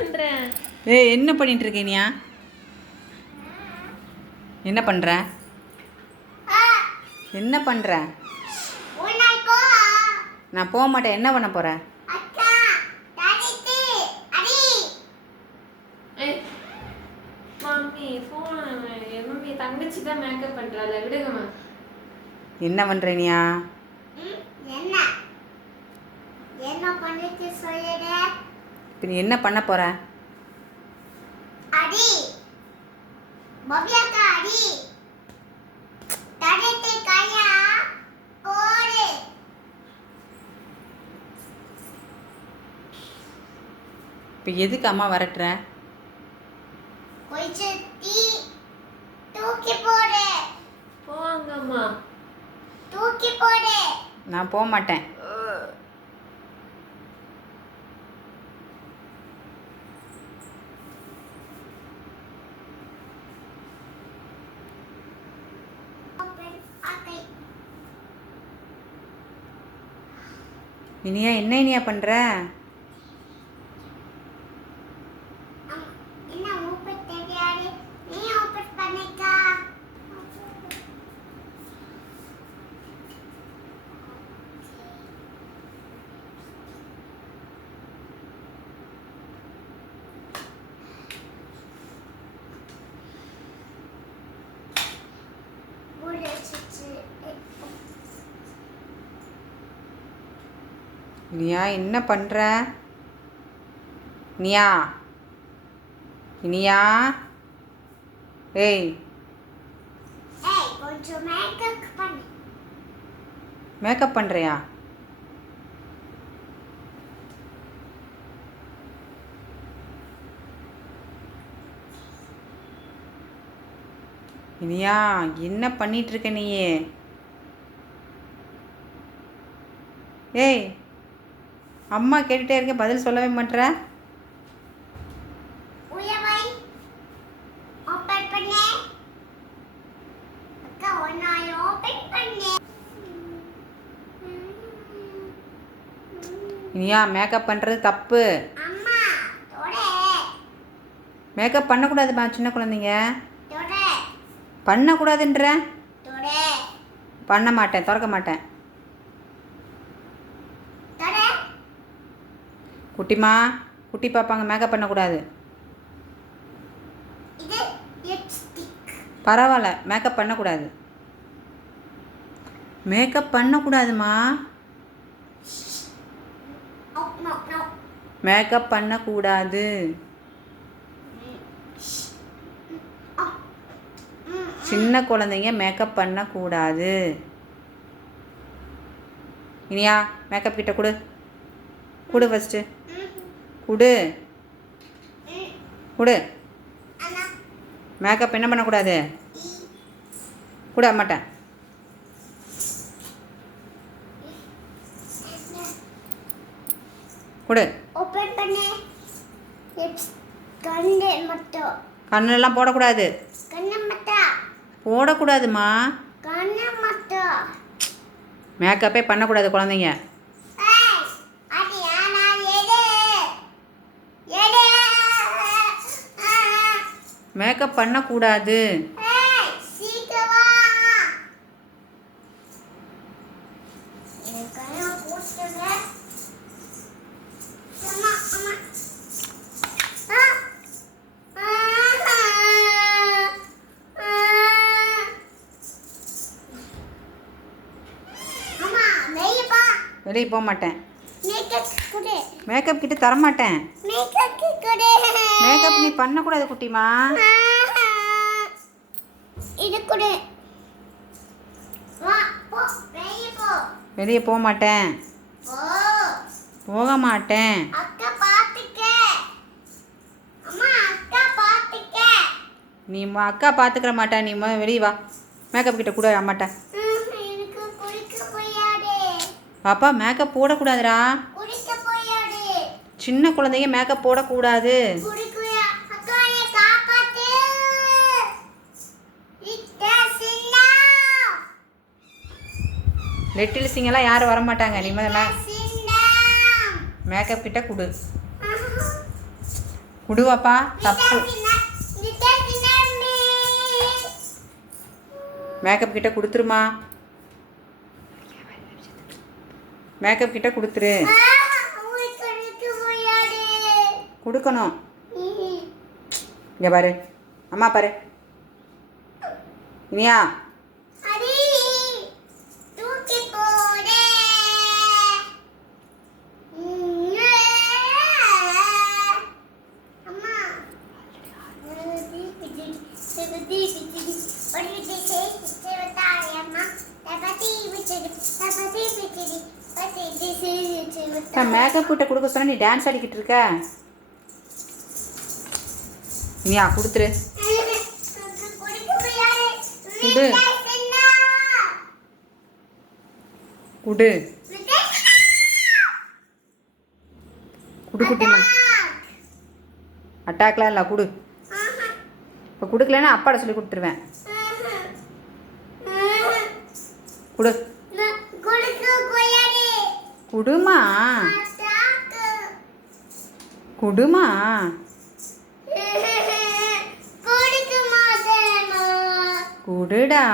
பண்றேன். ஏய் என்ன பண்ணிட்டு இருக்க நீயா? என்ன பண்ற? என்ன பண்ற? நான் போக மாட்டேன். என்ன பண்ண போற? மம்மி போன் மம்மி தங்கச்சி தான் மேக்கப் பண்றாள, விடுங்கம்மா. என்ன பண்ற நீயா? என்ன என்ன பண்ணிட்டு சொல்லுடா. இப்போ நீ என்ன பண்ண போற? அடி பபியாக்கா அடி தடத்தை கையா போடு. இப்போ எதுக்கு அம்மா வரட்டுற? கொஞ்சம் தீ தூக்கி போடு. போங்கம்மா. தூக்கி போடு. நான் போக மாட்டேன். இனியா என்ன இனியா பண்ற? என்ன ஓபன் தெரியாது. நீ ஓபன் பண்ணிக்கா. இனியா என்ன பண்ற? இனியா இனியா ஏய் கொஞ்சம் மேக்கப் பண்ணு. மேக்கப் பண்றியா? இனியா என்ன பண்ணிட்டு இருக்க நீ? ஏய் அம்மா கேட்டுட்டே இருக்க, பதில் சொல்லவே மாட்ற. உயவை ஓபன் பண்ணு. அக்கா ஒன்னாய் ஓபன் பண்ணு. இனியா மேக்கப் பண்ணுறது தப்பு. அம்மா தொட. மேக்கப் பண்ணக்கூடாதுப்பா, சின்ன குழந்தைங்க தொட. பண்ணக்கூடாதுன்ற. தொட. பண்ண மாட்டேன், திறக்க மாட்டேன். தொட. குட்டிமா குட்டி பாப்பாங்க மேக்கப் பண்ணக்கூடாது. இது லிப்ஸ்டிக். பரவாயில்ல, மேக்கப் பண்ணக்கூடாது. மேக்கப் பண்ணக்கூடாதுமா. No no no. மேக்கப் பண்ணக்கூடாது. சின்ன குழந்தைங்க மேக்கப் பண்ணக்கூடாது. இனியா மேக்கப் கிட்ட கொடு. கொடு ஃபஸ்ட்டு. கொடு கொடு. அண்ணா மேக்கப் என்ன பண்ணக்கூடாது? கொடு மாட்டேன். கொடு. ஓபன் பண்ணு. லிப்ஸ் கண்ணு மட்டும். கண்ணெல்லாம் போடக்கூடாது. கண்ணு மட்டும். போடக்கூடாதுமா. கண்ணு மட்டும். மேக்கப்பே பண்ணக்கூடாது குழந்தைங்க. ஏய் அது யானா எடு. எடு. மேக்கப் பண்ணக்கூடாது. ஏய் சீக்கிரம் வா. எனக்கு போட்டுங்க. அம்மா அம்மா. அம்மா மேயப்பா. வெளியே போக மாட்டேன். மேக்கப் குடு. மேக்கப் கிட்ட தரமாட்டேன். மேக்கப் குடு. மேக்கப் நீ பண்ணக்கூடாது குட்டிமா. இது குடு. வா போ வெளிய போ. வெளியே போக மாட்டேன். போ. போக மாட்டேன். அக்கா பாத்துக்க. அம்மா அக்கா பாத்துக்க. நீ அக்கா பார்த்துக்கிற மாட்டா. நீ வெளியே வா. மேக்கப் கிட்ட கூட அம்மாட்ட. எனக்கு குளிக்க போயாடு. பாப்பா மேக்கப் போடக்கூடாதுடா. குளிக்க போயாடு. சின்ன குழந்தைங்க மேக்கப் போடக்கூடாது. குளிக்குயா. அக்கா என்னை காப்பாத்து. இத்தா சின்னா. லிட்டில் சிங்கெல்லாம் யாரும் வரமாட்டாங்க. நீ சின்னா. மேக்கப் கிட்ட கொடு. குடுவாப்பா தப்பு. மேக்கப் கிட்ட கொடுத்துருமா. மேக்கப் கிட்ட கொடுத்துரு. கொடுக்கணும். இங்கே பாரு, அம்மா பாரு. இனியா மேக்கப் கிட்ட கொடுக்க சொன்ன நீ டான்ஸ் ஆடிக்கிட்டு இருக்க. இனியா கொடுத்துரு. குடு குடு குடு குட்டிமா. அட்டாக்லாம் இல்லை, குடு. இப்போ கொடுக்கலன்னா அப்பாட சொல்லி கொடுத்துருவேன். குடு குடுமா குடுமா. குடுடா.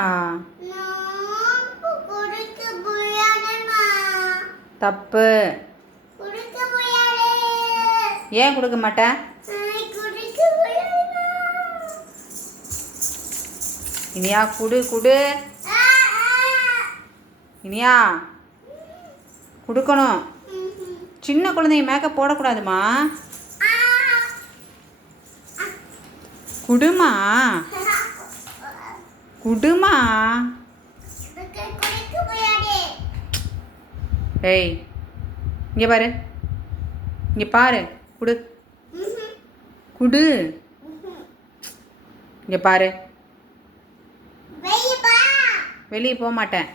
தப்பு. ஏன் கொடுக்க மாட்டேன்? இனியா குடு குடு. இனியா கொடுக்கணும். சின்ன குழந்தைங்க மேக்கப் போடக்கூடாதுமா. குடுமா குடுமா. ஏய் இங்கே பாரு, இங்கே பாரு. குடு குடு. இங்கே பாரு. வெளியே போக மாட்டேன்.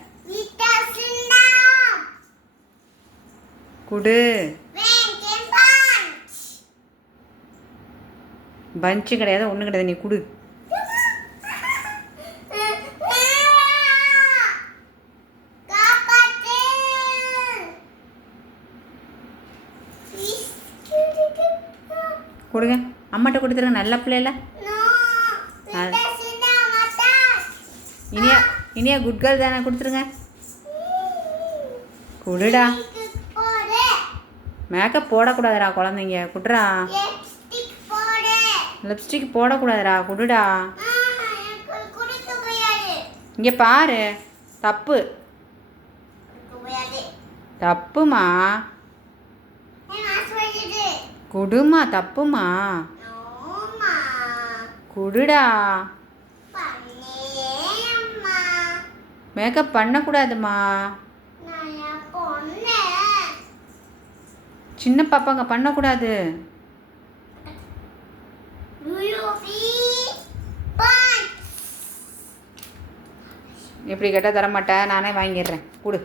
குடு. பஞ்சு கிடையாது, ஒன்றும் கிடையாது, நீ குடு. கொடுங்க, அம்மாட்ட கொடுத்துருங்க. நல்ல பிள்ளைல. இனியா இனியா குட் கேர்ள் தானே, கொடுத்துருங்க. குடுடா. மேக்கப் போடக்கூடாதுடா குழந்தைங்க. குடுறா. லிப்ஸ்டிக் போடக்கூடாதுடா. குடுடா. இங்கே பாரு. தப்பு தப்புமா. குடுமா. தப்புமா. குடுடா. மேக்கப் பண்ணக்கூடாதுமா. சின்ன பாப்பாங்க பண்ணக்கூடாது. எப்படி கேட்டால் தரமாட்டேன், நானே வாங்கிடுறேன். கொடு.